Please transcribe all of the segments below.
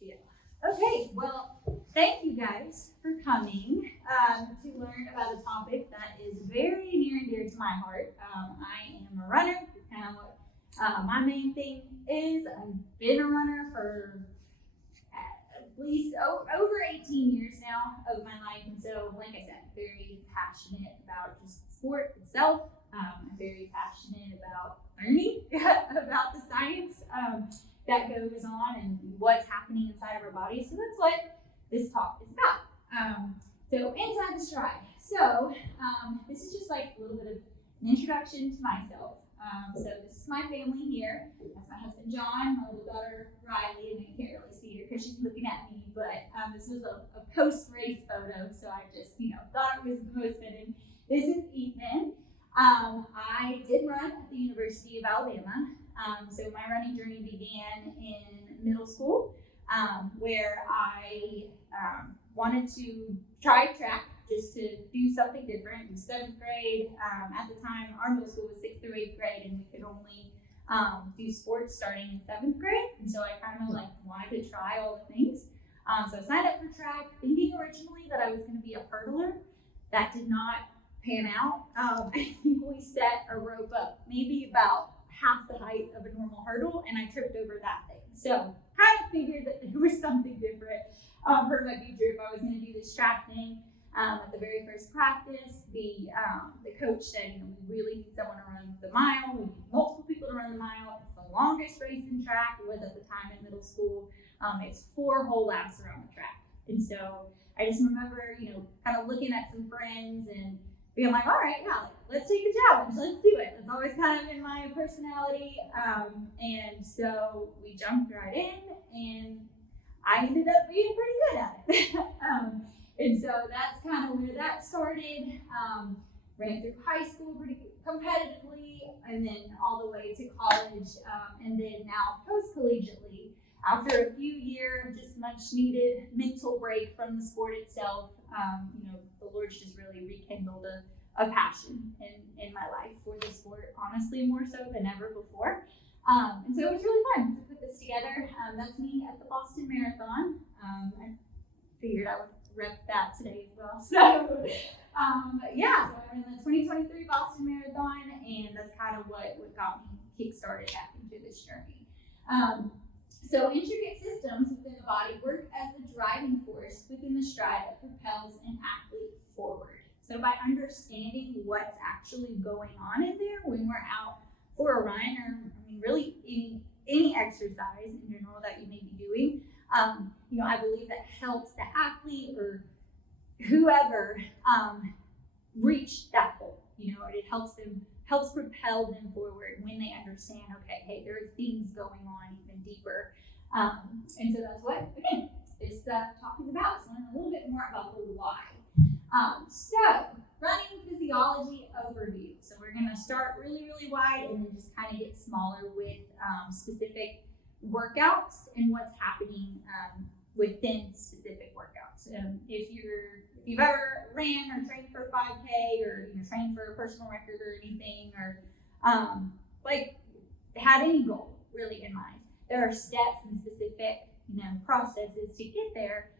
Yeah. Okay, well, thank you guys for coming to learn about a topic that is very near and dear to my heart. I am a runner. That's kind of what my main thing is. I've been a runner for at least over 18 years now of my life. And so, like I said, very passionate about just sport itself. I'm very passionate about learning about the science that goes on and what's happening inside of our bodies. So that's what this talk is about. So inside the stride. So this is just like a little bit of an introduction to myself. So this is my family here. That's my husband John, my little daughter Riley, and you can't really see her because she's looking at me, but this was a post-race photo, so I just thought it was the most fitting. This is Ethan. I did run at the University of Alabama. So my running journey began in middle school, where I wanted to try track just to do something different. In 7th grade, at the time, our middle school was 6th through 8th grade, and we could only do sports starting in 7th grade. And so I kind of wanted to try all the things. So I signed up for track, thinking originally that I was going to be a hurdler. That did not pan out. I think we set a rope up maybe about half the height of a normal hurdle, and I tripped over that thing. So kind of figured that there was something different for my future if I was going to do this track thing. At the very first practice, the coach said, we really need someone to run the mile. We need multiple people to run the mile. It's the longest race in track. It was at the time in middle school. It's 4 whole laps around the track. And so I just remember, kind of looking at some friends and being like, all right, yeah, let's take the challenge. Let's do it. That's always kind of in my personality. And so we jumped right in, and I ended up being pretty good at it. And so that's kind of where that started. Ran through high school pretty competitively, and then all the way to college, and then now post-collegiately. After a few years, just much needed mental break from the sport itself, the Lord's just really rekindled a passion in my life for the sport, honestly, more so than ever before. And so it was really fun to put this together. That's me at the Boston Marathon. I figured I would rep that today as well. So yeah, so I'm in the 2023 Boston Marathon, and that's kind of what got me kick-started back into this journey. So intricate systems within the body work as the driving force within the stride that propels an athlete forward. So by understanding what's actually going on in there when we're out for a run, or really any exercise in general that you may be doing, I believe that helps the athlete or whoever reach that goal. It helps propel them forward when they understand, okay, hey, there are things going on even deeper. And so that's what, again, this talk is about. So learn a little bit more about the why. So running physiology overview. So we're going to start really, really wide and then just kind of get smaller with specific workouts and what's happening within specific workouts. If you've ever ran or trained for a 5K or trained for a personal record or anything, or had any goal really in mind, there are steps and specific processes to get there,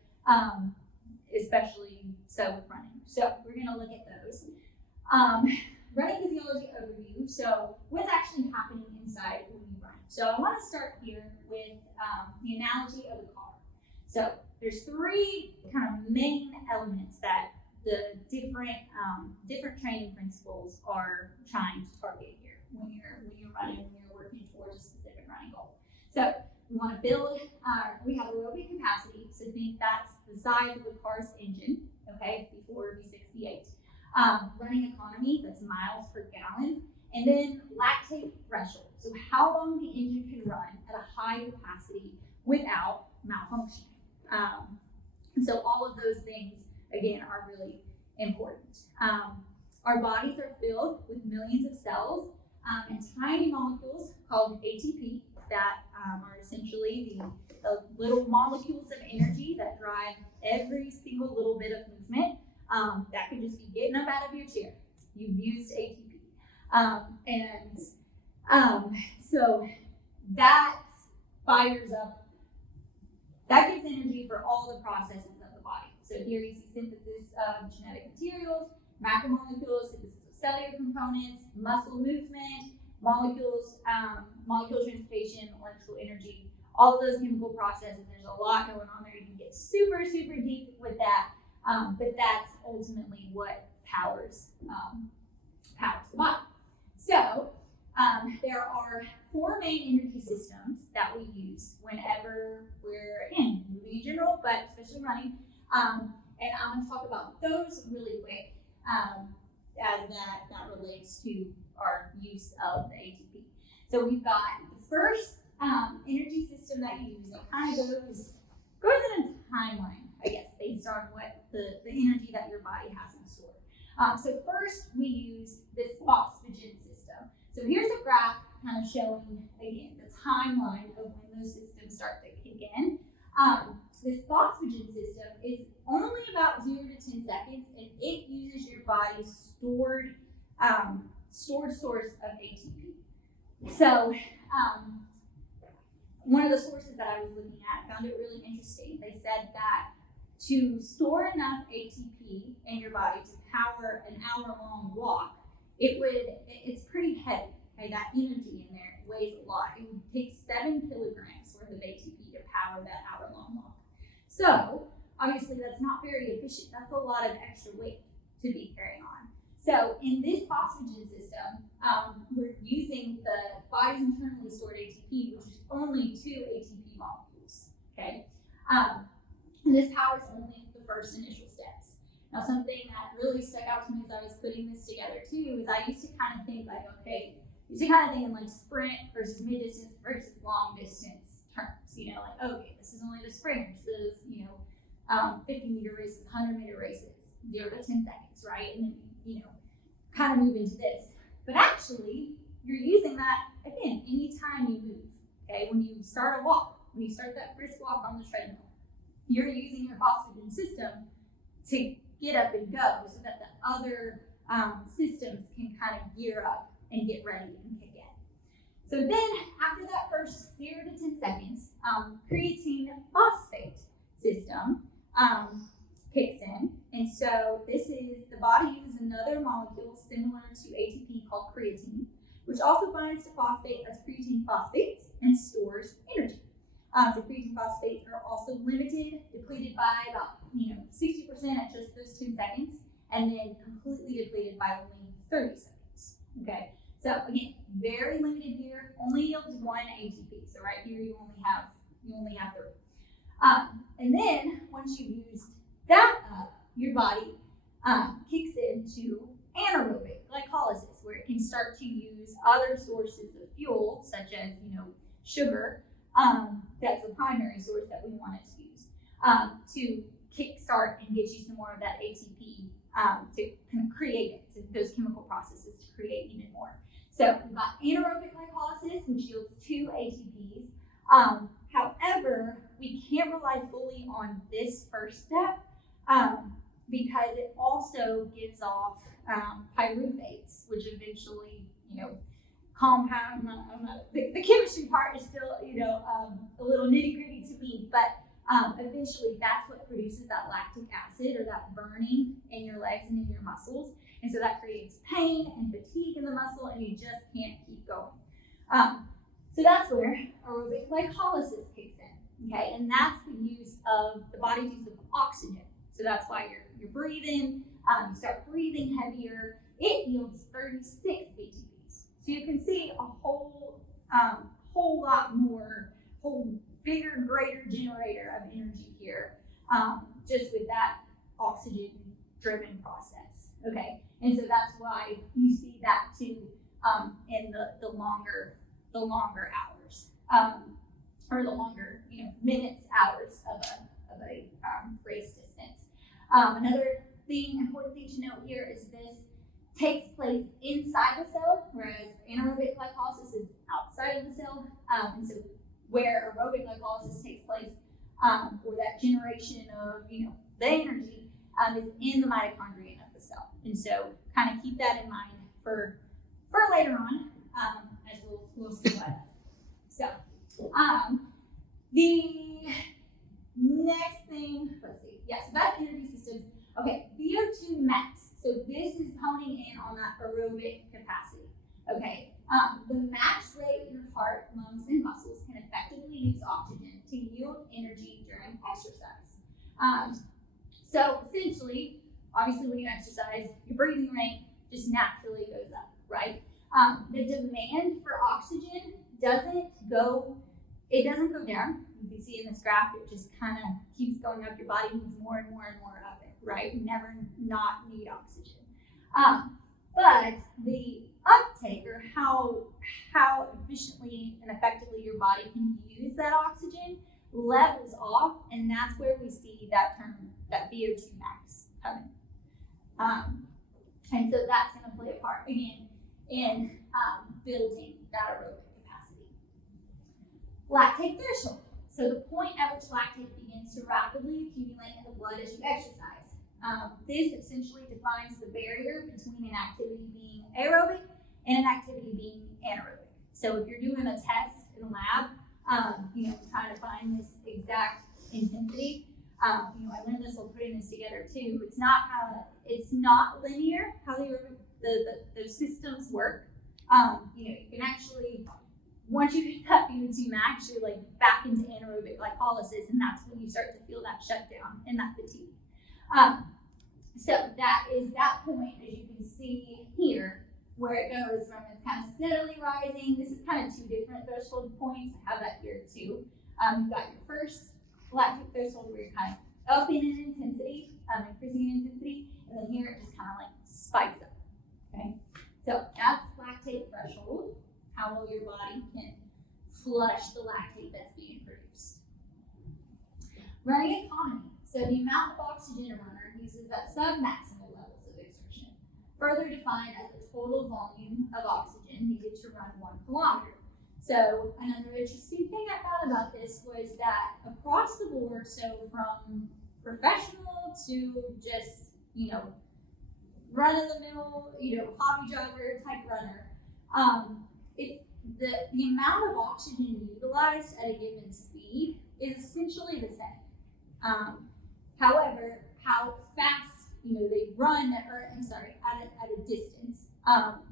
especially so with running. So we're going to look at those. Running physiology overview. So what's actually happening inside when you run? So I want to start here with the analogy of a car. So there's 3 kind of main elements that the different training principles are trying to target here when you're running, when you're working towards a specific running goal. So we want to build, we have aerobic capacity, so think that's the size of the car's engine, okay, before V6, V8. Running economy, that's miles per gallon, and then lactate threshold, so how long the engine can run at a high capacity without malfunctioning. And so all of those things, again, are really important. Our bodies are filled with millions of cells and tiny molecules called ATP that are essentially the little molecules of energy that drive every single little bit of movement. That could just be getting up out of your chair. You've used ATP. So that fires up That gives energy for all the processes of the body. So here you see synthesis of genetic materials, macromolecules, synthesis of cellular components, muscle movement, molecules, molecule transportation, electrical energy, all of those chemical processes. There's a lot going on there. You can get super, super deep with that, but that's ultimately what powers the body. So there are 4 main energy systems that we use whenever we're, again, moving in general, but especially running. And I'm going to talk about those really quick as that relates to our use of the ATP. So we've got the first energy system that you use. It kind of goes in a timeline, I guess, based on what the energy that your body has in store. So first we use this phosphagen system. So here's a graph kind of showing, again, the timeline of when those systems start to kick in. This phosphagen system is only about 0 to 10 seconds, and it uses your body's stored source of ATP. So one of the sources that I was looking at found it really interesting. They said that to store enough ATP in your body to power an hour-long walk, it's pretty heavy. Okay, that energy in there weighs a lot. It would take 7 kilograms worth of ATP to power that hour-long walk. So obviously that's not very efficient. That's a lot of extra weight to be carrying on. So in this phosphagen system, we're using the body's internally stored ATP, which is only 2 ATP molecules. Okay, and this powers only the first initial steps. Now, something that really stuck out to me as I was putting this together too is I used to kind of think like, okay, in like sprint versus mid-distance versus long-distance terms. You know, like, okay, this is only the sprinters, those 50-meter races, 100-meter races, 0 to 10 seconds, right? And then kind of move into this. But actually, you're using that again anytime you move. Okay, when you start a walk, when you start that brisk walk on the treadmill, you're using your phosphagen system to get up and go, so that the other systems can kind of gear up and get ready and kick in. So then, after that first 0 to 10 seconds, creatine phosphate system kicks in. And so the body uses another molecule similar to ATP called creatine, which also binds to phosphate as creatine phosphates and stores energy. So creatine phosphates are also limited, depleted by about 60% at just those 10 seconds, and then completely depleted by only 30 seconds. Okay, so again, very limited here, only yields 1 ATP. So right here you only have 3. And then once you've used that up, your body kicks into anaerobic glycolysis, where it can start to use other sources of fuel, such as sugar. That's the primary source that we want it to use to kickstart and get you some more of that ATP to kind of create those chemical processes to create even more. So we've got anaerobic glycolysis, which yields 2 ATPs. However, we can't rely fully on this first step because it also gives off pyruvates, which eventually, compound. The chemistry part is still, a little nitty gritty to me, but eventually that's what produces that lactic acid or that burning in your legs and in your muscles. And so that creates pain and fatigue in the muscle, and you just can't keep going. So that's where aerobic glycolysis kicks in, okay? And that's the body's use of oxygen. So that's why you're breathing, you start breathing heavier. It yields 36 ATPs. So you can see a whole lot more, bigger, greater generator of energy here, just with that oxygen-driven process, okay? And so that's why you see that too in the longer hours, or the longer minutes, hours of a race distance. Another important thing to note here is this takes place inside the cell, whereas anaerobic glycolysis is outside of the cell. And so where aerobic glycolysis takes place, or that generation of the energy, is in the mitochondria of the cell. And so kind of keep that in mind for later on, as we'll see what. So the Next thing, let's see. Yeah, so that's energy systems. Okay, VO2 max. So this is honing in on that aerobic capacity. Okay, the max rate your heart, lungs, and muscles can effectively use oxygen to yield energy during exercise. So essentially, obviously when you exercise, your breathing rate just naturally goes up, right? The demand for oxygen doesn't go down. You can see in this graph, it just kind of keeps going up. Your body needs more and more and more of it, right? You never not need oxygen. But the uptake, or how efficiently and effectively your body can use that oxygen, levels off, and that's where we see that term, that VO2 max coming. And so that's going to play a part again in building that aerobic capacity. Lactate threshold. So the point at which lactate begins to rapidly accumulate in the blood as you exercise. This essentially defines the barrier between an activity being aerobic and an activity being anaerobic. So if you're doing a test in a lab, trying to find this exact intensity, I learned this while putting this together too. It's not linear how those systems work. You can actually, once you hit that VO2 max, you're like back into anaerobic glycolysis, and that's when you start to feel that shutdown and that fatigue. So that is that point, as you can see here, where it goes from it's kind of steadily rising. This is kind of two different threshold points. I have that here too. You've got your first lactate threshold where you're kind of up in an intensity, increasing in intensity, and then here it just kind of like spikes up. Okay, so that's lactate threshold, how well your body can flush the lactate that's being produced. Running economy. So the amount of oxygen a runner uses at sub-maximal levels of exertion, further defined as the total volume of oxygen needed to run 1 kilometer. So another interesting thing I thought about this was that across the board, so from professional to just, run-of-the-mill, hobby jogger type runner, the amount of oxygen utilized at a given speed is essentially the same. However, how fast they run, at a distance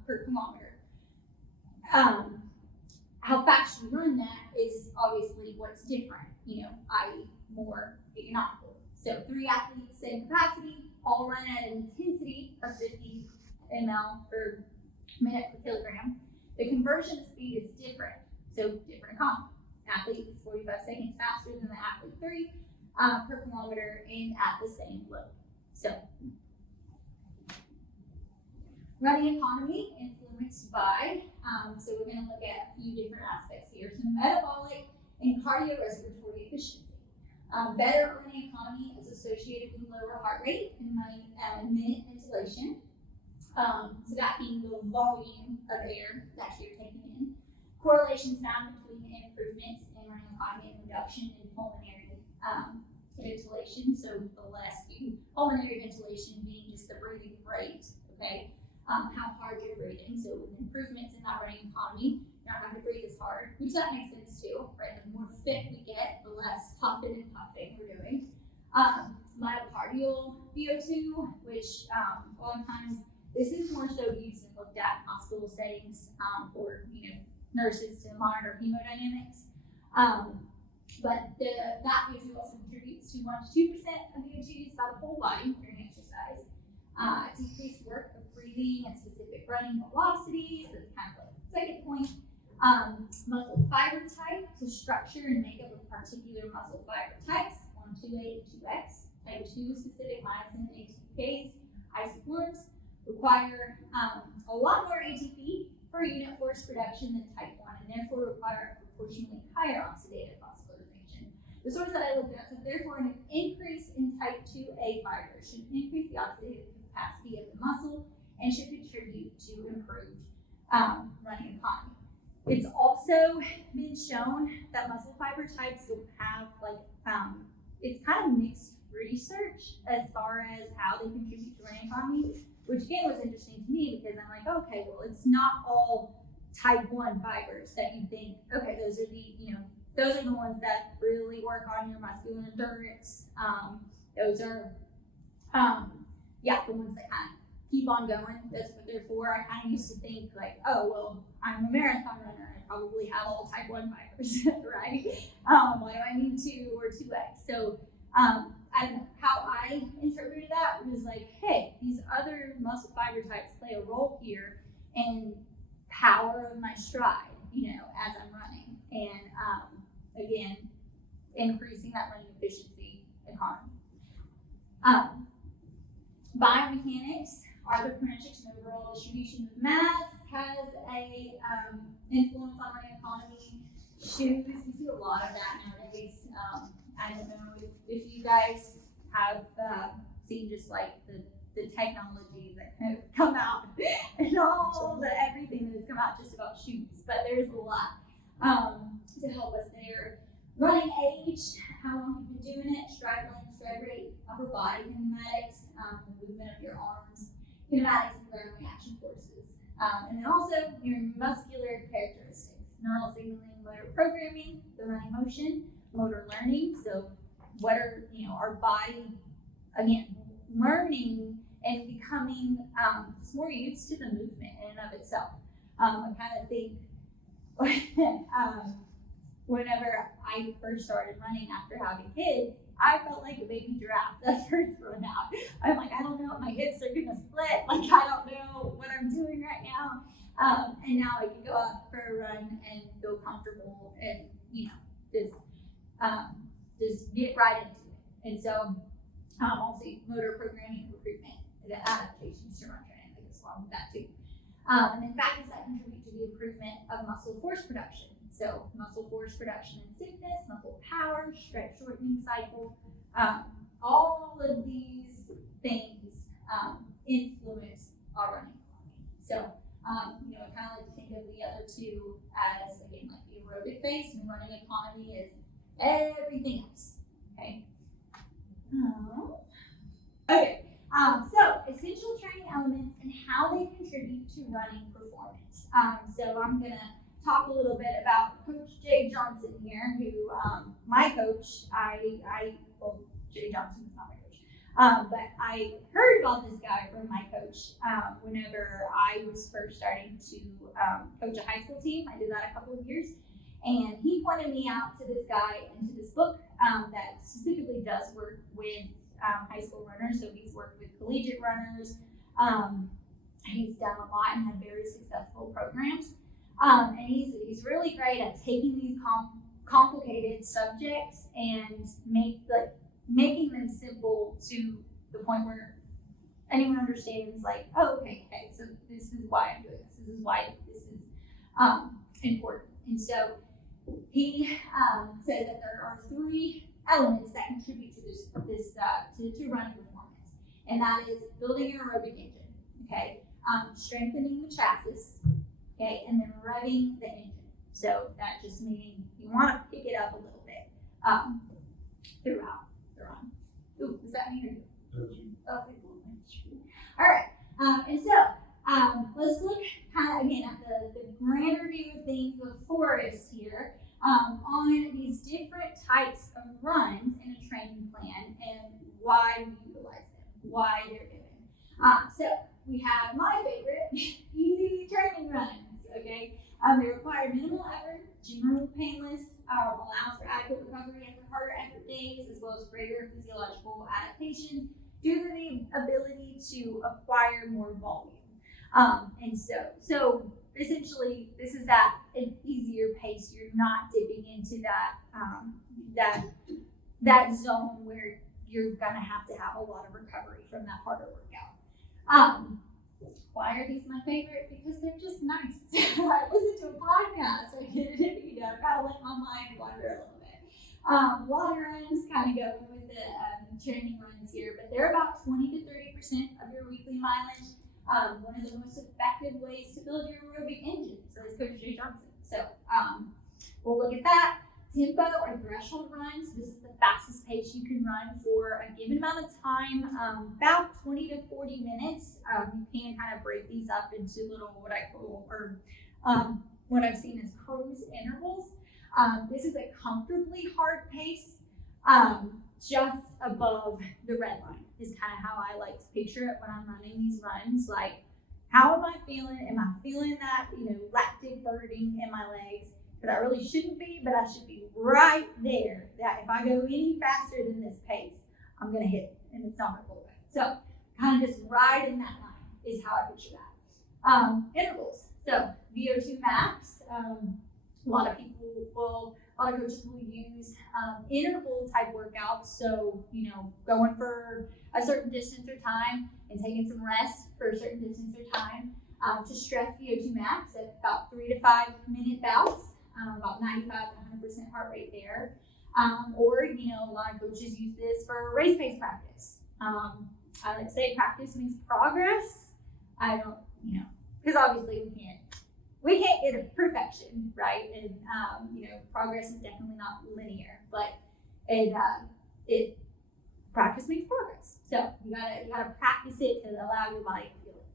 per kilometer, how fast you run that is obviously what's different, i.e. more economical. So 3 athletes, same capacity, all run at an intensity of 50 ml per minute per kilogram. The conversion speed is different, so different economy. Athlete is 45 seconds faster than the athlete 3 per kilometer and at the same load. So running economy influenced by, so we're going to look at a few different aspects here. So metabolic and cardiorespiratory efficiency. Better running economy is associated with lower heart rate and minute ventilation. So that being the volume of air that you're taking in. Correlations found between improvements in running economy and reduction in pulmonary ventilation. So the less pulmonary ventilation being just the breathing rate, okay? How hard you're breathing. So with improvements in that running economy, you're not having to breathe as hard, which that makes sense too, right? The more fit we get, the less huffing and puffing we're doing. Myocardial VO2, which a lot of times this is more so used and looked at in hospital settings for nurses to monitor hemodynamics. But that VO2 also contributes to 1 to 2% of VO2 used by the whole body during exercise. Decreased work of breathing and specific running velocity, so it's kind of like the second point. Muscle fiber type, so structure and makeup of particular muscle fiber types, 1, 2A, and 2X. Type 2 specific myosin and ATPase isoforms require a lot more ATP per unit force production than type 1, and therefore require a proportionally higher oxidative phosphorylation. The source that I looked at said, therefore, an increase in type 2A fibers should increase the oxidative capacity of the muscle and should contribute to improved running economy. It's also been shown that muscle fiber types will have it's kind of mixed research as far as how they contribute to running economy, which again was interesting to me because I'm like, okay, well, it's not all type 1 fibers that you think, okay, those are the those are the ones that really work on your muscular endurance. Those are, the ones that kind of keep on going. That's what they're for. I kind of used to think like, oh, well, I'm a marathon runner. I probably have all type 1 fibers, right? Why do I need 2 or 2X? So, and how I interpreted that was like, hey, these other muscle fiber types play a role here in power of my stride, as I'm running. And again, increasing that running efficiency economy. Biomechanics, arthrokinetic, and overall distribution of mass has a influence on running economy. Shoes, we see a lot of that nowadays. I don't know if you guys have seen just like the technologies that kind of come out and all the everything that has come out just about shoes, but there's a lot to help us there. Running age, how long you've been doing it, stride length, stride rate, upper body kinematics, the movement of your arms, kinematics and ground reaction forces. And then also your muscular characteristics, neural signaling, motor programming, the running motion, motor learning. So what are, our body, again, learning and becoming just more used to the movement in and of itself. I kind of think whenever I first started running after having kids, I felt like a baby giraffe that first run out. I'm like, I don't know if my hips are gonna split. Like, I don't know what I'm doing right now. And now I can go out for a run and feel comfortable and, just get right into it. And so, also motor programming and recruitment, the adaptations to run training that goes along with that too. And then factors that contribute to the improvement of muscle force production. So muscle force production and stiffness, muscle power, stretch shortening cycle, all of these things influence our running economy. So, I kind of like to think of the other two as, again, like the aerobic phase, and running economy is everything else, okay? So essential training elements and how they contribute to running performance. So I'm gonna talk a little bit about Coach Jay Johnson here, who my coach. Well, Jay Johnson is not my coach, but I heard about this guy from my coach whenever I was first starting to coach a high school team. I did that a couple of years, and he pointed me out to this guy and to this book that specifically does work with high school runners. So he's worked with collegiate runners. He's done a lot and had very successful programs. And he's really great at taking these complicated subjects and making them simple to the point where anyone understands, like, oh, okay, so this is why I'm doing this. This is why this is important. And so he said that there are 3 elements that contribute to to running performance, and that is building your aerobic engine, okay, strengthening the chassis, okay, and then revving the engine. So that just means you want to pick it up a little bit throughout the run. Ooh, is that me or you? Okay, cool. All right, and so let's look kind of again at the grander view of things before us here. On these different types of runs in a training plan and why we utilize them, why they're given. So we have my favorite, easy training runs, okay? They require minimal effort, generally painless, allows for adequate recovery after harder effort days, as well as greater physiological adaptation due to the ability to acquire more volume. And so essentially, this is at an easier pace. You're not dipping into that zone where you're gonna have to have a lot of recovery from that harder workout. Why are these my favorite? Because they're just nice. I listen to a podcast, I get it, kind of let my mind wander a little bit. Long runs kind of go with the training runs here, but they're about 20 to 30% of your weekly mileage. One of the most effective ways to build your aerobic engine. So this is Coach Jay Johnson. So we'll look at that. Tempo or threshold runs. This is the fastest pace you can run for a given amount of time, about 20 to 40 minutes. You can kind of break these up into little what I call, or what I've seen as cruise intervals. This is a comfortably hard pace, just above the red line is kind of how I like to picture it when I'm running these runs. Like, how am I feeling? Am I feeling that, lactic burning in my legs? Because I really shouldn't be, but I should be right there. That if I go any faster than this pace, I'm going to hit it, and it's not going to go away. So kind of just right in that line is how I picture that. Intervals. So VO2 max. A lot of coaches will use interval type workouts. So, going for a certain distance or time and taking some rest for a certain distance or time to stress VO2 max at about 3 to 5 minute bouts, about 95 to 100% heart rate there. Or, a lot of coaches use this for race pace practice. I like to say practice makes progress. I don't, because obviously we can't get a perfection, right? And progress is definitely not linear, but it practice makes progress. So you gotta practice it to allow your body to feel it.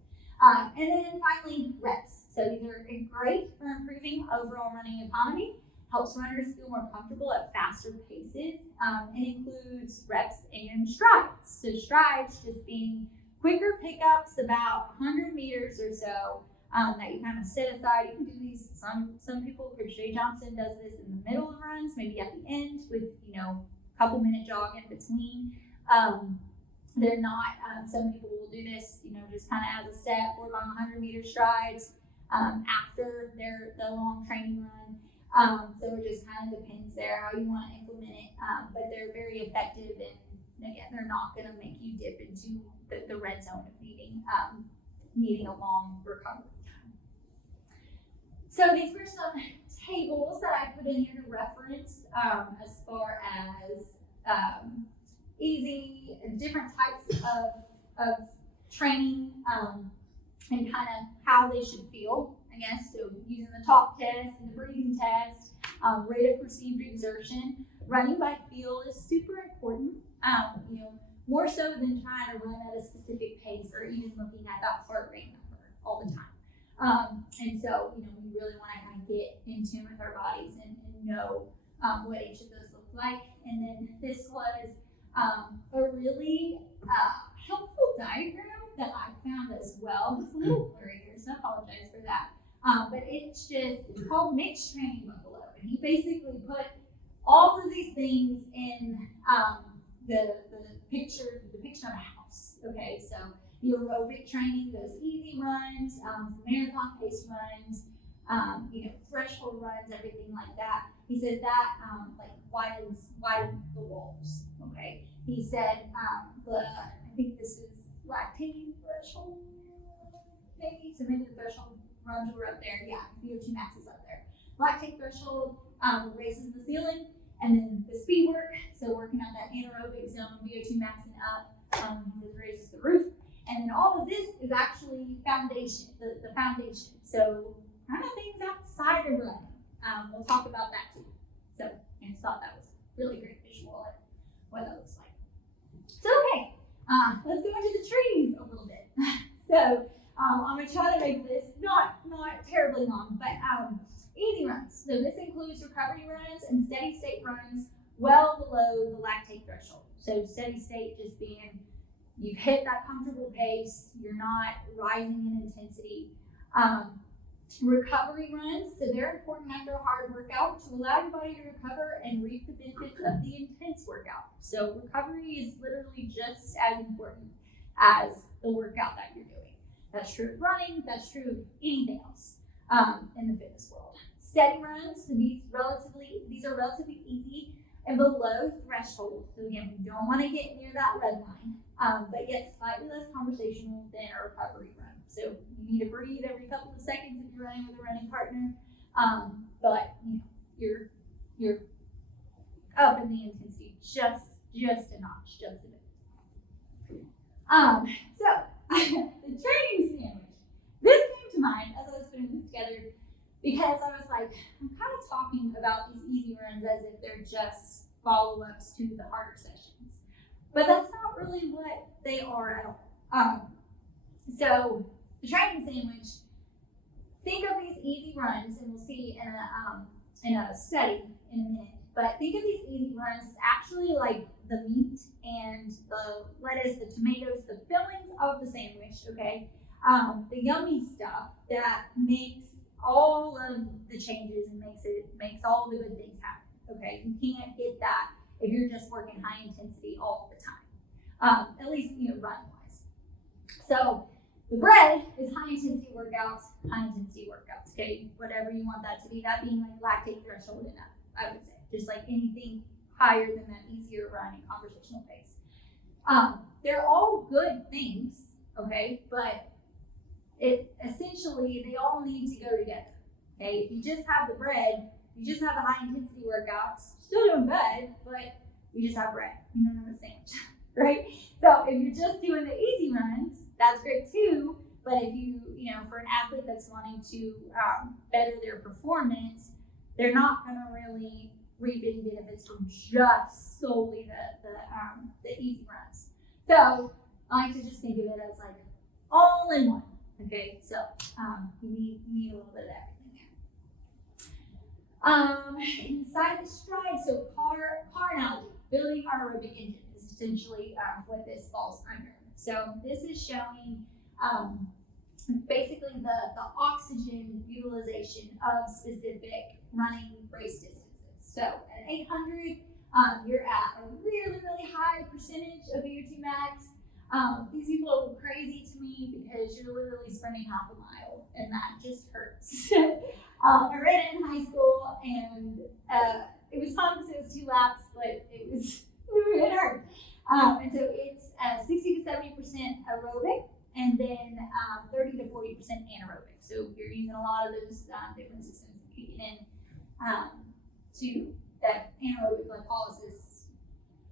And then finally, reps. So these are great for improving overall running economy. Helps runners feel more comfortable at faster paces, and includes reps and strides. So strides just being quicker pickups, about 100 meters or so, that you kind of set aside. You can do these. Some people, Jay Johnson does this in the middle of runs, maybe at the end with a couple minute jog in between. They're not. Some people will do this, just kind of as a set for about 100 meter strides after the long training run. So it just kind of depends there how you want to implement it. But they're very effective, and again, they're not going to make you dip into the red zone of needing a long recovery. So these were some tables that I put in here to reference as far as easy and different types of training and kind of how they should feel, I guess. So using the talk test and the breathing test, rate of perceived exertion. Running by feel is super important, more so than trying to run at a specific pace or even looking at that heart rate number all the time. And so, we really want to kind of get in tune with our bodies and know what each of those look like. And then this was a really helpful diagram that I found as well. It's a little blurry here, so I apologize for that. But it's called Mixed Training Buffalo. And he basically put all of these things in the depiction of a house. Okay, so the aerobic training, those easy runs, marathon pace runs, threshold runs, everything like that. He says that widens the walls. Okay, he said I think this is lactate threshold, maybe. So maybe the threshold runs were up there. Yeah, VO2 max is up there. Lactate threshold raises the ceiling, and then the speed work. So working on that anaerobic zone, VO2 max and up, raises the roof. And then all of this is actually foundation, the foundation. So kind of things outside of running. We'll talk about that too. So I just thought that was a really great visual of what that looks like. So okay, let's go into the trees a little bit. So I'm gonna try to make this not terribly long, but easy runs. So this includes recovery runs and steady state runs well below the lactate threshold. So steady state just being you've hit that comfortable pace, you're not rising in intensity. Recovery runs, so they're important after a hard workout to allow your body to recover and reap the benefits of the intense workout. So recovery is literally just as important as the workout that you're doing. That's true of running, that's true of anything else in the fitness world. Steady runs, so these are relatively easy and below threshold. So again, we don't want to get near that red line, but yet slightly less conversational than a recovery run. So you need to breathe every couple of seconds if you're running with a running partner, but you're up in the intensity just a notch, just a bit. So the training sandwich. This came to mind as I was putting this together because I was like, I'm kind of talking about these easy runs as if they're just follow-ups to the harder sessions, but that's not really what they are at all. So the training sandwich, think of these easy runs, and we'll see in a study in a minute. But think of these easy runs as actually like the meat and the lettuce, the tomatoes, the fillings of the sandwich, okay? The yummy stuff that makes all of the changes and makes all the good things happen, okay? You can't get that if you're just working high intensity all the time, at least, run-wise. So the bread is high intensity workouts, okay? Whatever you want that to be, that being like lactate threshold and up, I would say. Just like anything higher than that easier run and conversational pace. They're all good things, okay? But essentially, they all need to go together, okay? If you just have the bread, you just have the high intensity workouts, still doing good, but you just have bread, you don't have a sandwich, right? So if you're just doing the easy runs, that's great too. But if for an athlete that's wanting to better their performance, they're not going to really reap any benefits from just solely the easy runs. So I like to just think of it as like all in one. Okay, so you need a little bit of everything there. Inside the stride, so car analogy, building our aerobic engine is essentially what this falls under. So this is showing basically the oxygen utilization of specific running race distances. So at 800, you're at a really, really high percentage of VO2 max. These people are crazy to me because you're literally sprinting half a mile, and that just hurts. I ran it in high school, and it was fun because it was 2 laps, but it hurt. And so it's 60 to 70% aerobic, and then 30 to 40% anaerobic. So you're using a lot of those different systems to get in to that anaerobic glycolysis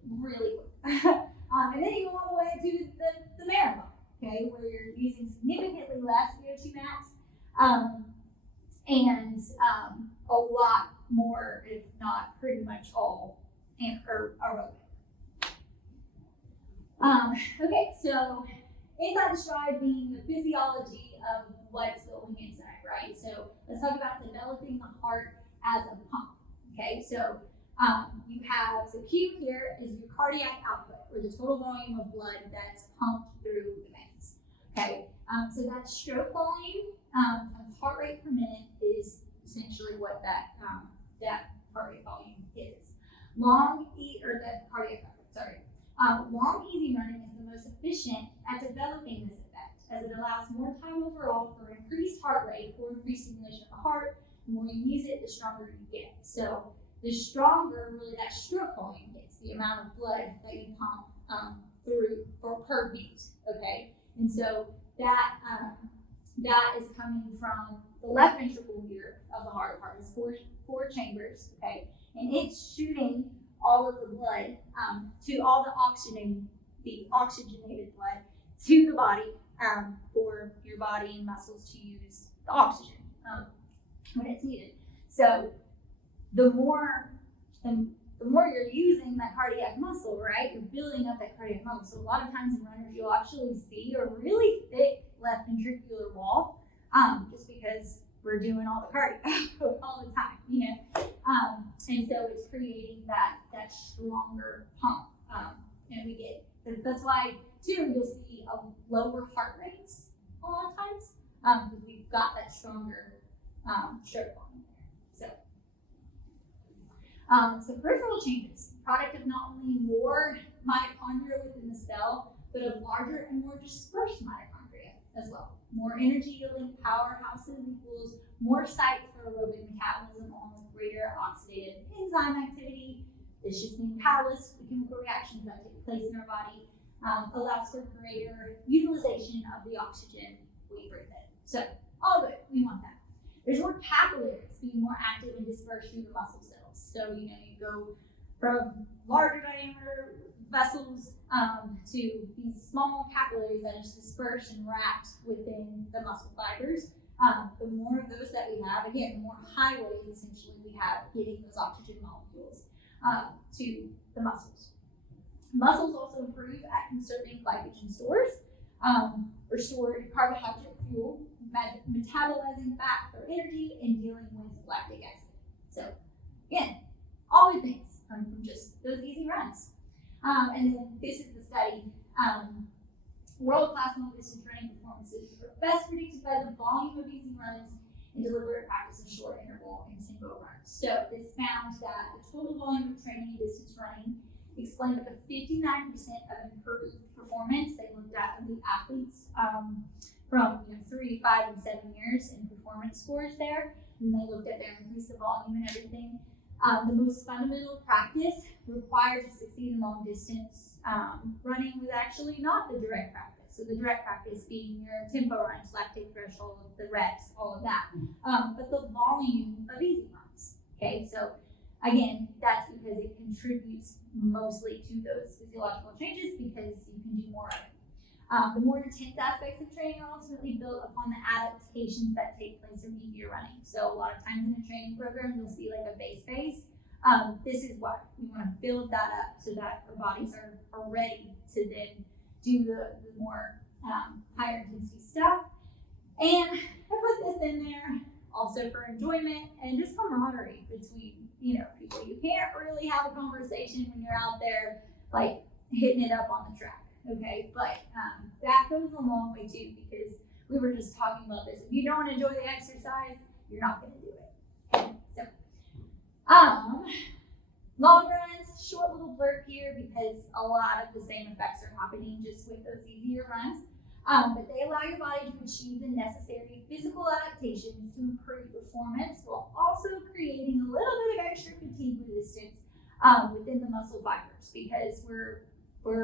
really quick. And then you go all the way to the marathon, okay, where you're using significantly less VO2 max and a lot more, if not pretty much all, aerobic. Okay, so inside the stride being the physiology of what's going inside, right? So let's talk about developing the heart as a pump, okay? So you have, so Q here is your cardiac output, or the total volume of blood that's pumped through the veins, okay? So that stroke volume times heart rate per minute is essentially what that heart rate volume is. Long easy running is the most efficient at developing this effect, as it allows more time overall for increased heart rate or increased stimulation of the heart. The more you use it, the stronger you get. So the stronger really that stroke volume gets, the amount of blood that you pump through per beat, okay? And so that is coming from the left ventricle here of the heart. Heart is four chambers, okay? And it's shooting all of the blood to all the oxygenated blood to the body for your body and muscles to use the oxygen when it's needed. So the more you're using that cardiac muscle, right, you're building up that cardiac muscle. So a lot of times in runners, you'll actually see a really thick left ventricular wall, just because we're doing all the cardio all the time, and so it's creating that stronger pump, and we get, that's why too you'll see a lower heart rates a lot of times, because we've got that stronger stroke volume there. So peripheral changes, product of not only more mitochondria within the cell, but of larger and more dispersed mitochondria as well. More energy yielding powerhouses equals more sites for aerobic metabolism, along with greater oxidative enzyme activity. This just means catalysts for chemical reactions that take place in our body, allows for greater utilization of the oxygen we breathe in. So all good, we want that. There's more capillaries being more active and dispersed through the muscle cells. So you go from larger diameter vessels to these small capillaries that are dispersed and wrapped within the muscle fibers. The more of those that we have, again, the more highways essentially we have getting those oxygen molecules to the muscles. Muscles also improve at conserving glycogen stores, or stored carbohydrate fuel, metabolizing fat for energy, and dealing with lactic acid. So again, all good things come from just those easy runs. And then this is the study. World-class long-distance running performances are best predicted by the volume of easy runs and deliberate practice of short interval and tempo runs. So this found that the total volume of training and distance running explained up to 59% of improved performance. They looked at elite athletes from 3, 5, and 7 years in performance scores there, and they looked at their increase of volume and everything. The most fundamental practice required to succeed in long distance running was actually not the direct practice. So the direct practice being your tempo runs, lactate threshold, the reps, all of that. But the volume of easy runs. Okay, so again, that's because it contributes mostly to those physiological changes because you can do more of it. The more intense aspects of training are ultimately built upon the adaptations that take place from easier running. So a lot of times in a training program, you'll see like a base phase. This is what we want to build that up so that our bodies are ready to then do the more higher intensity stuff. And I put this in there also for enjoyment and just camaraderie between people. You can't really have a conversation when you're out there like hitting it up on the track. Okay, but that goes a long way too, because we were just talking about this. If you don't enjoy the exercise, you're not going to do it. Okay, so long runs, short little blurb here because a lot of the same effects are happening just with those easier runs. But they allow your body to achieve the necessary physical adaptations to improve performance while also creating a little bit of extra fatigue resistance within the muscle fibers, because we're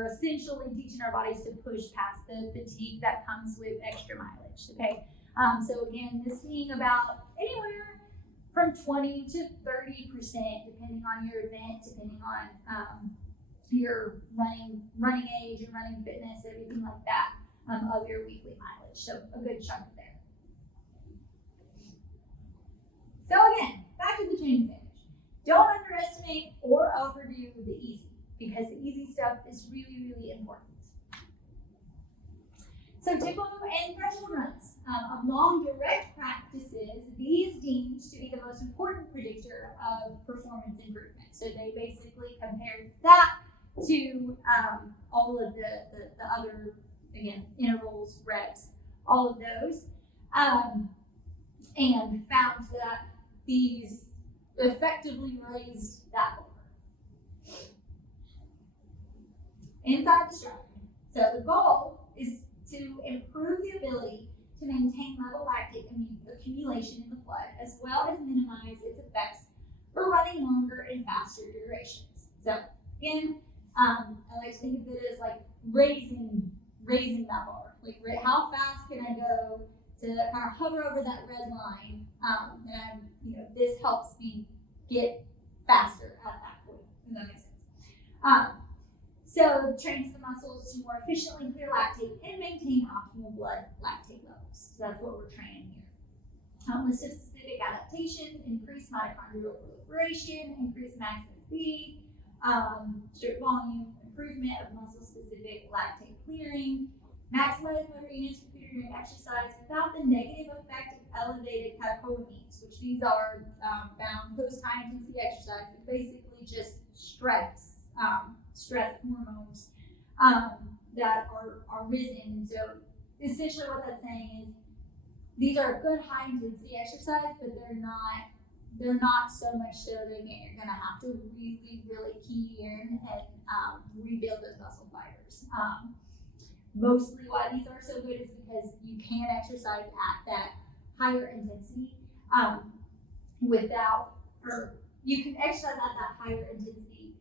essentially teaching our bodies to push past the fatigue that comes with extra mileage. Okay, so again, this being about anywhere from 20 to 30%, depending on your event, depending on your running age and running fitness, everything like that, of your weekly mileage. So a good chunk there. So again, back to the training advantage. Don't underestimate or overdo the easy, because the easy stuff is really, really important. So tempo and threshold runs. Among direct practices, these deemed to be the most important predictor of performance improvement. So they basically compared that to all of the other, again, intervals, reps, all of those, and found that these effectively raised that bar. Inside the structure. So the goal is to improve the ability to maintain level lactate accumulation in the blood, as well as minimize its effects for running longer and faster durations. So again, I like to think of it as like raising that bar. Like how fast can I go to kind of hover over that red line, and this helps me get faster at that point. Does that make sense? So trains the muscles to more efficiently clear lactate and maintain optimal blood lactate levels. So that's what we're training here. List of specific adaptations: increase mitochondrial proliferation, increase maximum speed, strict volume, improvement of muscle-specific lactate clearing, maximize motor units computed during exercise without the negative effect of elevated catecholamines, which these are found post-high intensity exercise, which basically just stress hormones that are risen. So essentially what that's saying is these are good high intensity exercise, but they're not so much so that you're going to have to really, really key in and rebuild those muscle fibers. Mostly why these are so good is because you can exercise at that higher intensity you can exercise at that higher intensity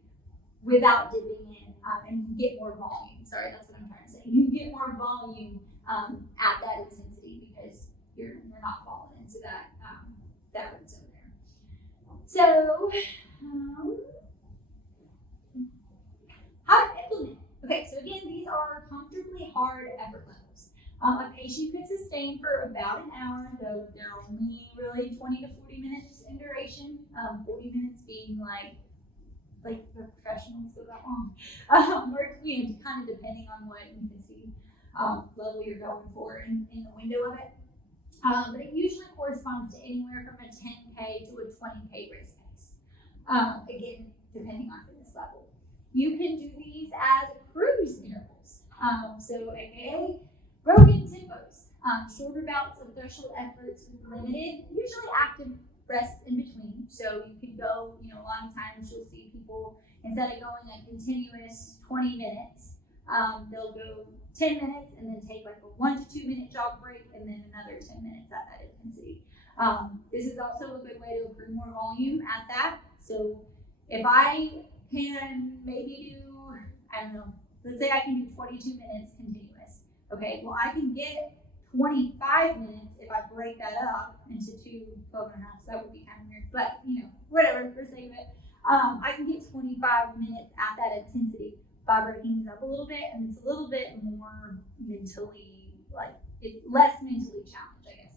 without dipping in and you get more volume. Sorry, that's what I'm trying to say. You get more volume at that intensity because you're not falling into that red zone there. So, how to implement? Okay, so again, these are comfortably hard effort levels. A patient could sustain for about an hour, though they're only really 20 to 40 minutes in duration. 40 minutes being like the professionals go that long, or kind of depending on what intensity level you're going for in the window of it. But it usually corresponds to anywhere from a 10K to a 20K race pace. again, depending on fitness level. You can do these as cruise intervals. So AKA broken tempos, shorter bouts of threshold efforts with limited, usually active rests in between. So you could go, a lot of times you'll see people, instead of going a continuous 20 minutes, they'll go 10 minutes and then take like a 1 to 2 minute jog break and then another 10 minutes at that intensity. This is also a good way to accrue more volume at that. So if I can maybe do, let's say I can do 22 minutes continuous. Okay, well I can get 25 minutes if I break that up into 12 and a half, so that would be kind of weird, but whatever, for sake of it. I can get 25 minutes at that intensity by breaking these up a little bit, and it's a little bit more mentally, less mentally challenged, I guess.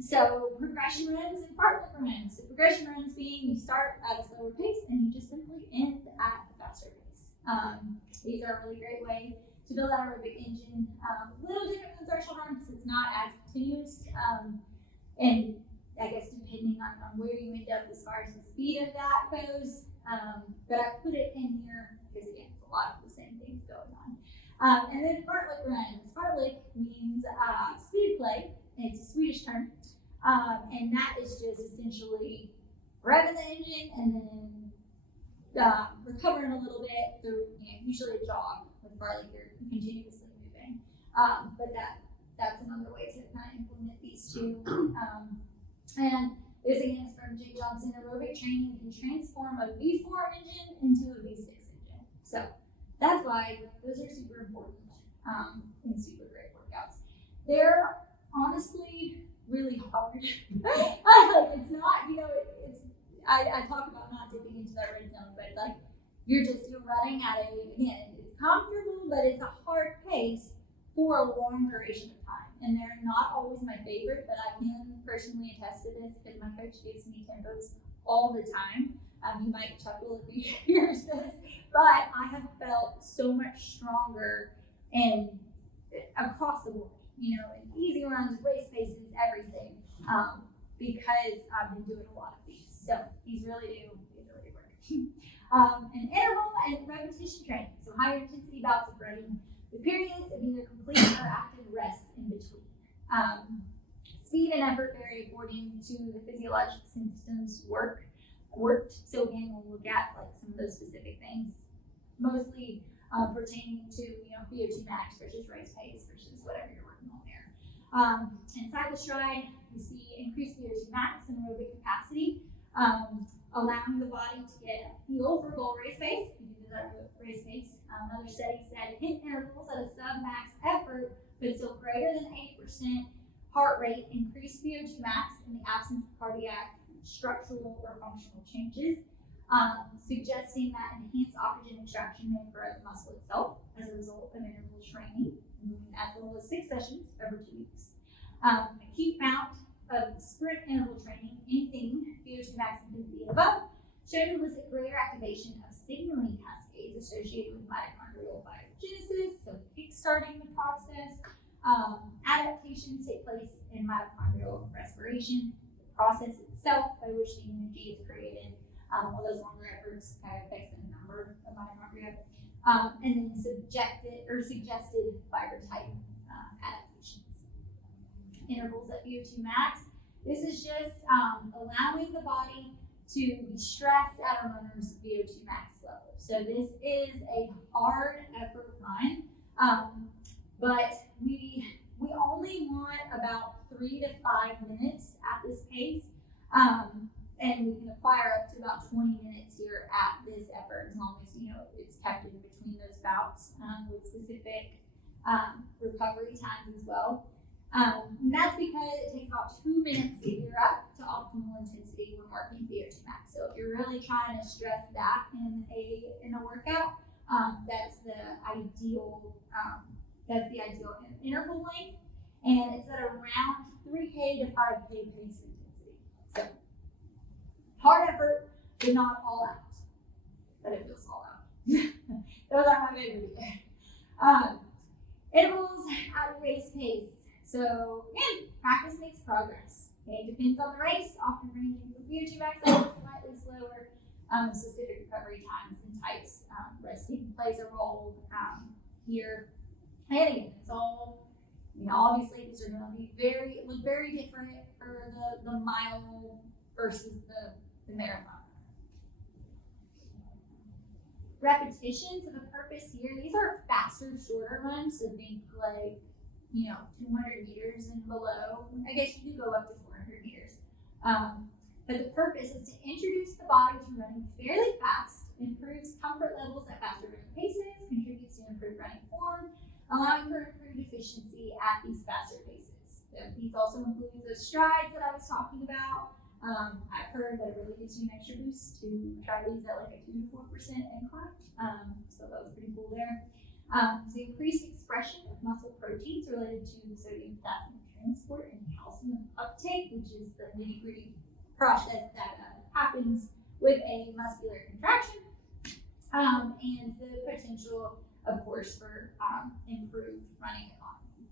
So progression runs and fartlek runs. So progression runs being you start at a slower pace and you just simply end at a faster pace. These are a really great way to build that aerobic engine. A little different than threshold run because it's not as continuous. And I guess depending on where you end up as far as the speed of that goes. But I put it in here because again, it's a lot of the same things going on. And then fartlek runs. Fartlek means speed play. It's a Swedish term. And that is just essentially revving the engine and then recovering a little bit through usually a jog. With fartlek, you're continuously moving. But that's another way to kind of implement these two. And this again is from Jay Johnson. Aerobic training can transform a V4 engine into a V6 engine. So that's why those are super important and super great workouts. They're honestly really hard. It's not, I talk about not dipping into that red zone, but you're running at again, it's comfortable, but it's a hard pace for a long duration of time. And they're not always my favorite, but I can personally attest to this because my coach gives me tempos all the time. You might chuckle if you hear this, but I have felt so much stronger and across the board, in easy runs, race paces, everything, because I've been doing a lot of these. So these really work. And interval and repetition training. So higher intensity bouts of running with periods of either complete or active rest in between. Speed and effort vary according to the physiologic systems worked. So again, we'll look at some of those specific things, mostly pertaining to VO2 max versus race pace versus whatever you're working on there. In cyclostride, we see increased VO2 max and aerobic capacity, allowing the body to get a feel for goal race pace. We do that race pace. Another study said hit intervals at a sub-max effort, but still greater than 8% heart rate, increased VO2 max in the absence of cardiac, structural, or functional changes, suggesting that enhanced oxygen extraction may occur at the muscle itself as a result of interval training, as little as 6 sessions over 2 weeks. Acute bout of sprint interval training, anything VO2 max intensity and above, showed to elicit greater activation of signaling cascades associated with mitochondrial biogenesis, so kickstarting the process. Adaptations take place in mitochondrial respiration, the process itself by which the energy is created. All those longer efforts kind of affects the number of mitochondria, and then suggested fiber type adaptations. Intervals at VO2 max. This is just allowing the body to be stressed at a runner's VO2 max level. So this is a hard effort run, but we only want about 3 to 5 minutes at this pace, and we can acquire up to about 20 minutes here at this effort, as long as it's kept in between those bouts with specific recovery times as well. And that's because it takes about 2 minutes to gear up to optimal intensity when working VO2 max. So if you're really trying to stress that in a workout, that's the ideal interval length, and it's at around 3K to 5K pace intensity. So hard effort, but not all out, but it feels all out. Those are my favorite. Intervals at race pace. So again, practice makes progress. Okay, it depends on the race, often ranging from VO2 max levels slightly slower, specific recovery times and types. Resting plays a role here. And again, it's all, obviously these are going to be look very different for the mile versus the marathon. Repetitions of a purpose here, these are faster, shorter runs, so think like, 200 meters and below. I guess you could go up to 400 meters. But the purpose is to introduce the body to running fairly fast, improves comfort levels at faster running paces, contributes to improved running form, allowing for improved efficiency at these faster paces. So these also include the strides that I was talking about. I've heard that it really gives you an extra boost to try these at like a 2 to 4% incline. So that was pretty cool there. The increased expression of muscle proteins related to sodium potassium transport and calcium uptake, which is the nitty-gritty process that happens with a muscular contraction, and the potential, of course, for improved running economy.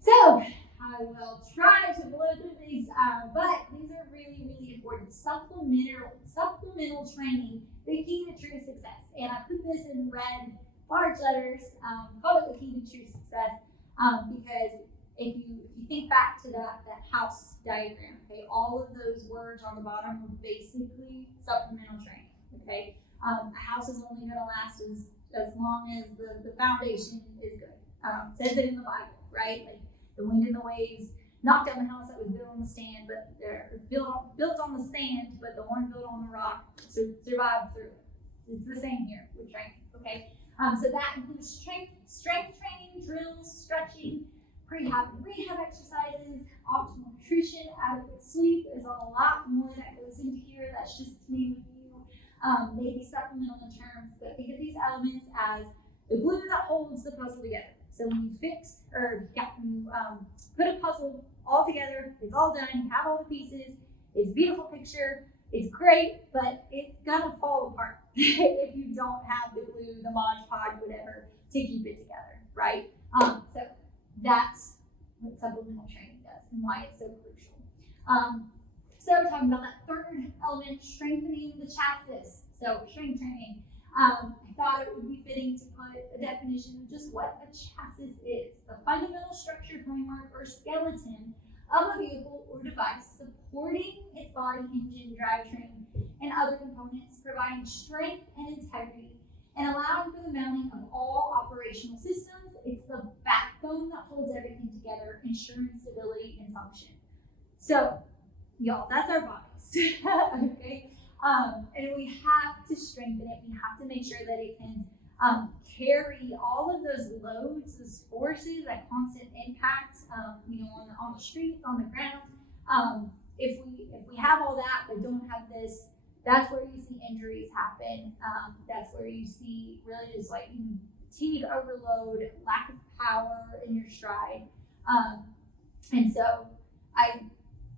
So I will try to blow through these, but these are really, really important. Supplemental training, the key to true success. And I put this in red, large letters, call it the key to true success, because if you think back to that house diagram, okay, all of those words on the bottom are basically supplemental training, okay? A house is only going to last as long as the foundation is good. Says it in the Bible, right? Like the wind and the waves knocked down the house that was built on the sand, but they're built on the sand, but the one built on the rock survived through it. It's the same here with training, okay? So that includes strength training, drills, stretching, prehab and rehab exercises, optimal nutrition, adequate sleep. There's a lot more that goes into here. That's just to name a few, maybe supplemental in terms, but think of these elements as the glue that holds the puzzle together. So when you put a puzzle all together, it's all done, you have all the pieces, it's a beautiful picture, it's great, but it's gonna fall apart if you don't have the glue, the Mod Podge, whatever, to keep it together, right? So that's what supplemental training does and why it's so crucial. So talking about that third element, strengthening the chassis. So strength training. I thought it would be fitting to put a definition of just what a chassis is. The fundamental structure, framework, or skeleton of a vehicle or device supporting its body, engine, drivetrain, and other components, providing strength and integrity, and allowing for the mounting of all operational systems. It's the backbone that holds everything together, ensuring stability and function. So, y'all, that's our bodies, okay? And we have to strengthen it. We have to make sure that it can carry all of those loads, those forces, that constant impact, on the streets, on the ground. If we have all that, but don't have this, that's where you see injuries happen. That's where you see really just like fatigue, overload, lack of power in your stride. And so I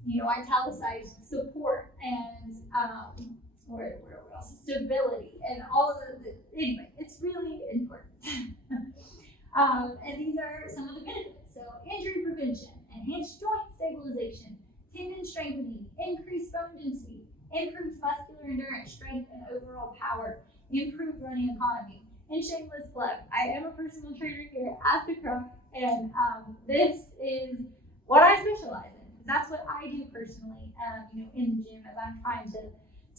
italicized support and where else? Stability and all of anyway, it's really important. And these are some of the benefits. So injury prevention, enhanced joint stabilization, tendon strengthening, increased bone density, improved muscular endurance, strength, and overall power, improved running economy. And shameless plug, I am a personal trainer here at the Kroc, and this is what I specialize in. That's what I do personally, in the gym as I'm trying to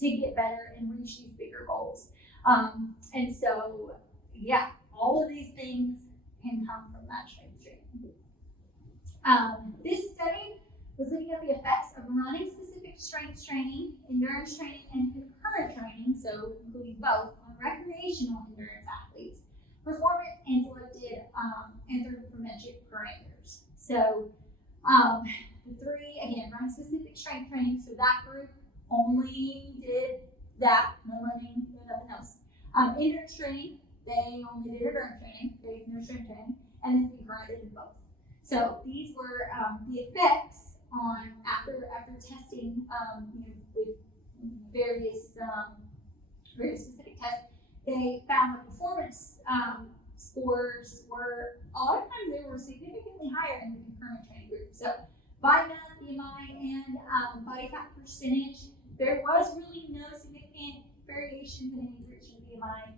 get better and reach these bigger goals. And so, yeah, all of these things can come from that strength training. This study was looking at the effects of running-specific strength training, endurance training, and concurrent training, so including both, on recreational endurance athletes, performance, and selected anthropometric parameters. So, the three, again, running-specific strength training, so that group only did that, no running, no nothing else. Endurance training, they only did endurance training, they did no strength training, and then concurrent did both. So these were the effects on after testing, with various specific tests. They found that performance scores were a lot of times they were significantly higher in the concurrent training group. So body mass, BMI, and body fat percentage. There was really no significant variations in age ratio BMI,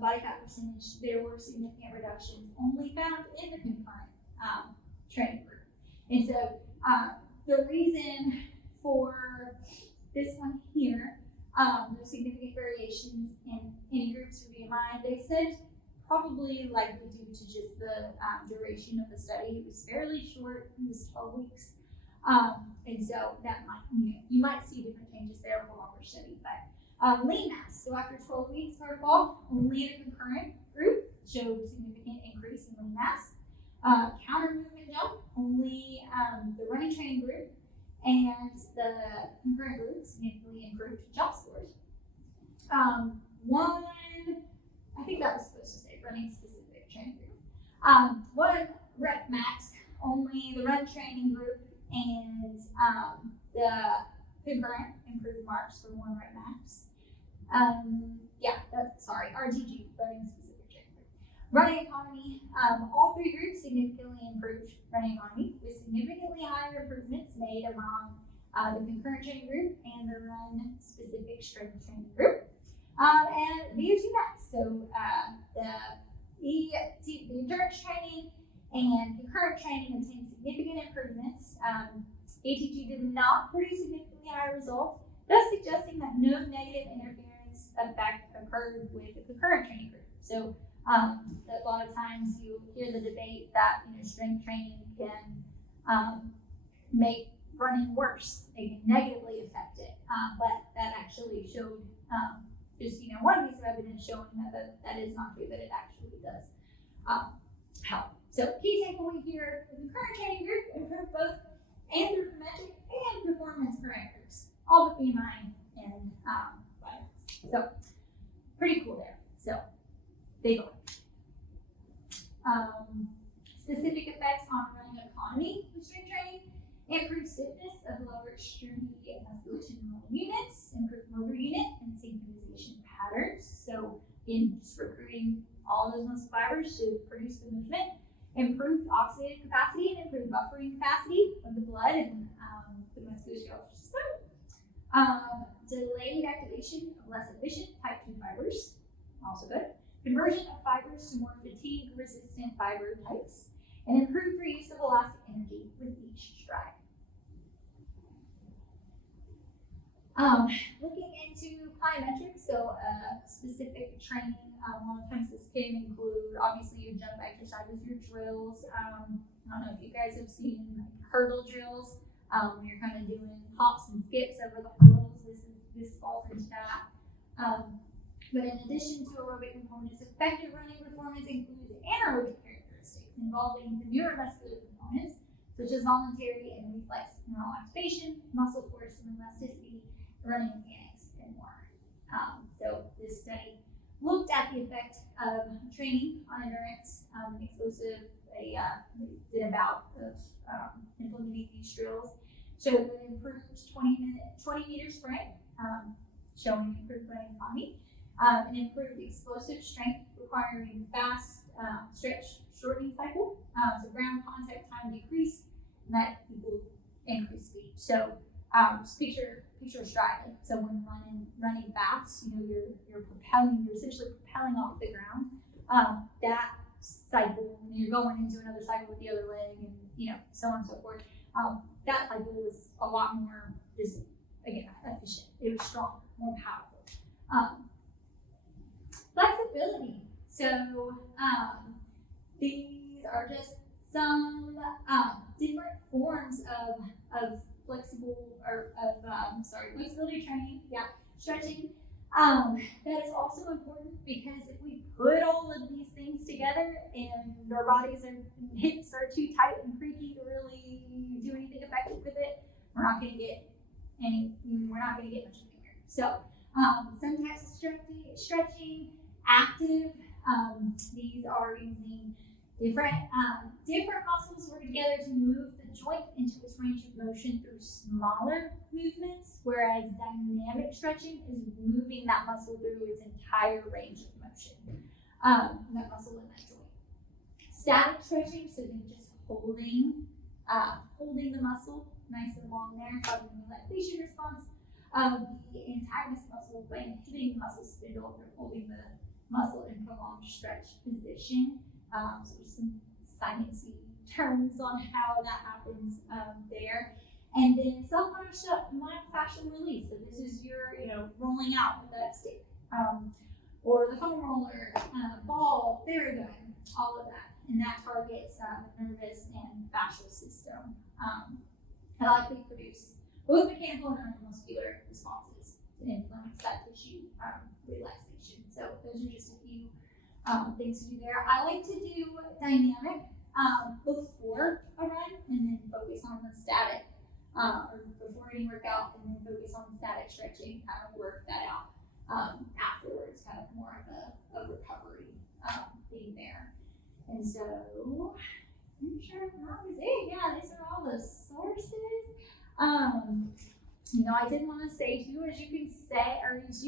body fat percentage. There were significant reductions only found in the concurrent training group. And so the reason for this one here, no significant variations in any groups for BMI, they said probably likely due to just the duration of the study. It was fairly short, it was 12 weeks. And so that might, you might see different changes there with a longer study. But lean mass, so after 12 weeks protocol, only the concurrent group showed significant increase in lean mass. Counter movement jump, only the running training group and the concurrent group significantly improved jump scores. One, I think that was supposed to say running specific training group. 1 rep max, only the run training group and the concurrent improved marks for 1 rep max. RTG, running specific training group. Running economy, all 3 groups significantly improved running economy with significantly higher improvements made among the concurrent training group and the run specific strength training group. And VO2 max, so the endurance training and concurrent training obtained significant improvements. ATG did not produce significantly higher results, thus suggesting that no negative interference effect occurred with the concurrent training group. So a lot of times you hear the debate that strength training can make running worse, it can negatively affect it, but that actually showed just one piece of evidence showing that is not true, that it actually does help. So key takeaway here: the concurrent training group improved both anthropometric and performance parameters, all but BMI and body mass. So pretty cool there. So big one. Specific effects on running economy with strength training: improved stiffness of lower extremity and musculation units, improved motor unit and synchronization patterns. So in just recruiting all those muscle fibers to produce the movement, improved oxidative capacity and improved buffering capacity of the blood and the musculoskeletal system. Delayed activation of less efficient type 2 fibers, also good. Conversion of fibers to more fatigue-resistant fiber types, and improved reuse of elastic energy with each stride. Looking into plyometrics, so specific training, a lot of times this can include obviously your jump exercises, your drills. I don't know if you guys have seen hurdle drills, when you're kind of doing hops and skips over the hurdles. This falls into that. But in addition to aerobic components, effective running performance includes anaerobic characteristics involving the neuromuscular components, such as voluntary and reflex neural activation, muscle force and elasticity, running mechanics, and more. So this study looked at the effect of training on endurance and explosive. They did a bout of implementing these drills, showed an improved 20-meter sprint, showing improved running economy, an improved explosive strength requiring fast stretch shortening cycle. So ground contact time decreased, and that equals increased speed. So picture a stride. So when running fast, you're propelling, you're essentially propelling off the ground. That cycle, when you're going into another cycle with the other leg, and so on and so forth. That cycle was a lot more just efficient. It was stronger, more powerful. Flexibility. So these are just some different forms of flexibility training. Stretching. That is also important because if we put all of these things together and our bodies and hips are too tight and creaky to really do anything effective with it, we're not going to get much anywhere. So some types of stretching, active. These are using different muscles work together to move the joint into its range of motion through smaller movements, whereas dynamic stretching is moving that muscle through its entire range of motion, that muscle in that joint. Static stretching, so you're just holding holding the muscle nice and long there, causing the relaxation response of the antagonist muscle by inhibiting the muscle spindle. They're holding the muscle in prolonged stretch position. So there's some sciencey terms on how that happens there. And then myofascial release. So this is your, rolling out with that stick, or the foam roller, ball, Theragun, all of that. And that targets the nervous and fascial system. That likely produce both mechanical and neuromuscular responses to influence that tissue relaxation. So those are just a few things to do there. I like to do dynamic before a run, and then focus on the static, or before any workout, and then focus on static stretching, kind of work that out afterwards, kind of more of a recovery thing there. And so, I'm sure that was it. Yeah, these are all the sources. I did want to say too, as you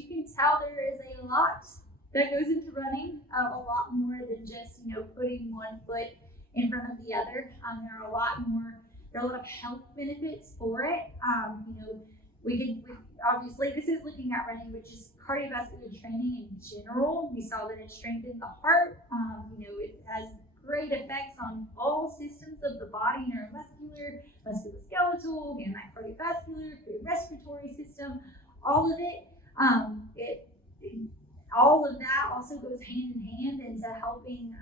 can tell, there is a lot that goes into running, a lot more than just, putting one foot in front of the other. There are a lot of health benefits for it. We obviously, this is looking at running, which is cardiovascular training in general. We saw that it strengthened the heart. It has great effects on all systems of the body, neuromuscular, musculoskeletal, again, that cardiovascular, respiratory system, all of it. All of that also goes hand in hand into helping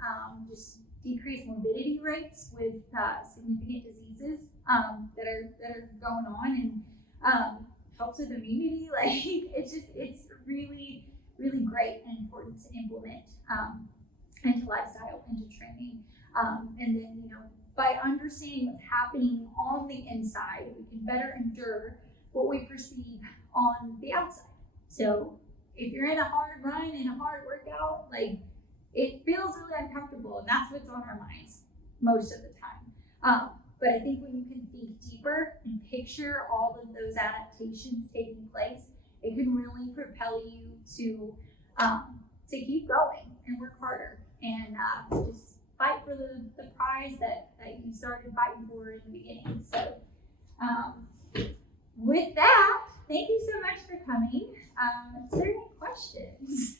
just decrease morbidity rates with significant diseases that are going on, and helps with immunity. It's really, really great and important to implement into lifestyle, into training. And then, by understanding what's happening on the inside, we can better endure what we perceive on the outside. So if you're in a hard run, in a hard workout, it feels really uncomfortable, and that's what's on our minds most of the time. But I think when you can think deeper and picture all of those adaptations taking place, it can really propel you to keep going and work harder, and just fight for the prize that you started fighting for in the beginning. So with that, thank you so much for coming. Is there any questions?